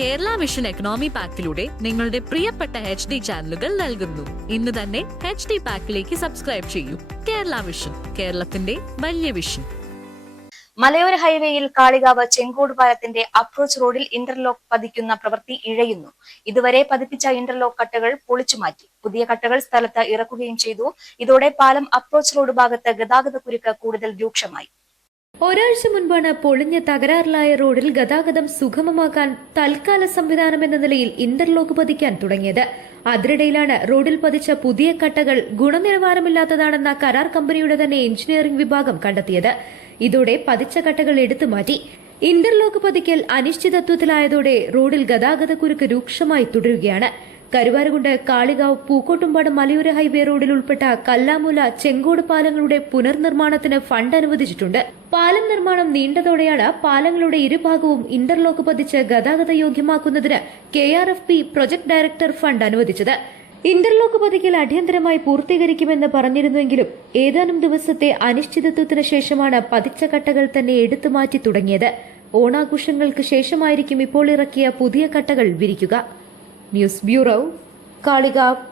Kerala vision economy പാക്കിലൂടെ നിങ്ങളുടെ പ്രിയപ്പെട്ട HD ചാനലുകൾ നൽകുന്നു. ഇന്ന് തന്നെ HD പാക്കിലേക്ക് സബ്സ്ക്രൈബ് ചെയ്യൂ. കേരള വിഷൻ, കേരളത്തിന്റെ വലിയ വിഷൻ. മലയോര ഹൈവേയിൽ കാളികാവ് ചെങ്കോട് പാലത്തിന്റെ അപ്രോച്ച് റോഡിൽ ഇന്റർലോക്ക് പതിക്കുന്ന പ്രവൃത്തി ഇഴയുന്നു. ഇതുവരെ പതിപ്പിച്ച ഇന്റർലോക്ക് കട്ടകൾ പൊളിച്ചുമാറ്റി. പുതിയ കട്ടകൾ സ്ഥലത്ത് ഇറക്കുകയും ചെയ്തു. ഇതോടെ പാലം അപ്രോച്ച് റോഡ് ഭാഗത്ത് ഗതാഗതക്കുരുക്ക് കൂടുതൽ രൂക്ഷമായി. ഒരാഴ്ച മുൻപാണ് പൊളിഞ്ഞ തകരാറിലായ റോഡിൽ ഗതാഗതം സുഗമമാക്കാൻ തൽക്കാല സംവിധാനം എന്ന നിലയിൽ ഇന്റർലോക്ക് പതിക്കാൻ തുടങ്ങിയത്. അതിനിടയിലാണ് റോഡിൽ പതിച്ച പുതിയ കട്ടകൾ ഗുണനിലവാരമില്ലാത്തതാണെന്ന കരാർ കമ്പനിയുടെ തന്നെ എഞ്ചിനീയറിംഗ് വിഭാഗം കണ്ടെത്തിയത്. ഇതോടെ പതിച്ച കട്ടകൾ എടുത്തുമാറ്റി. ഇന്റർലോക്ക് പതിക്കൽ അനിശ്ചിതത്വത്തിലായതോടെ റോഡിൽ ഗതാഗതക്കുരുക്ക് രൂക്ഷമായി തുടരുകയാണ്. കരുവാരകുണ്ട് കാളികാവ് പൂക്കോട്ടുംപാട് മലയോര ഹൈവേ റോഡിൽ ഉൾപ്പെട്ട കല്ലാമൂല ചെങ്കോട് പാലങ്ങളുടെ പുനർനിർമ്മാണത്തിന് ഫണ്ട് അനുവദിച്ചിട്ടുണ്ട്. പാലം നിർമ്മാണം നീണ്ടതോടെയാണ് പാലങ്ങളുടെ ഇരുഭാഗവും ഇന്റർലോക്ക് പതിച്ച് ഗതാഗത യോഗ്യമാക്കുന്നതിന് KRFP പ്രൊജക്ട് ഡയറക്ടർ ഫണ്ട് അനുവദിച്ചത്. ഇന്റർലോക്ക് പതിക്കൽ അടിയന്തരമായി പൂർത്തീകരിക്കുമെന്ന് പറഞ്ഞിരുന്നുവെങ്കിലും ഏതാനും ദിവസത്തെ അനിശ്ചിതത്വത്തിന് ശേഷമാണ് പതിച്ച കട്ടകൾ തന്നെ എടുത്തുമാറ്റി തുടങ്ങിയത്. ഓണാഘോഷങ്ങൾക്ക് ശേഷമായിരിക്കും ഇപ്പോൾ ഇറക്കിയ പുതിയ കട്ടകൾ വിരിക്കുക. News bureau, Kalikavu.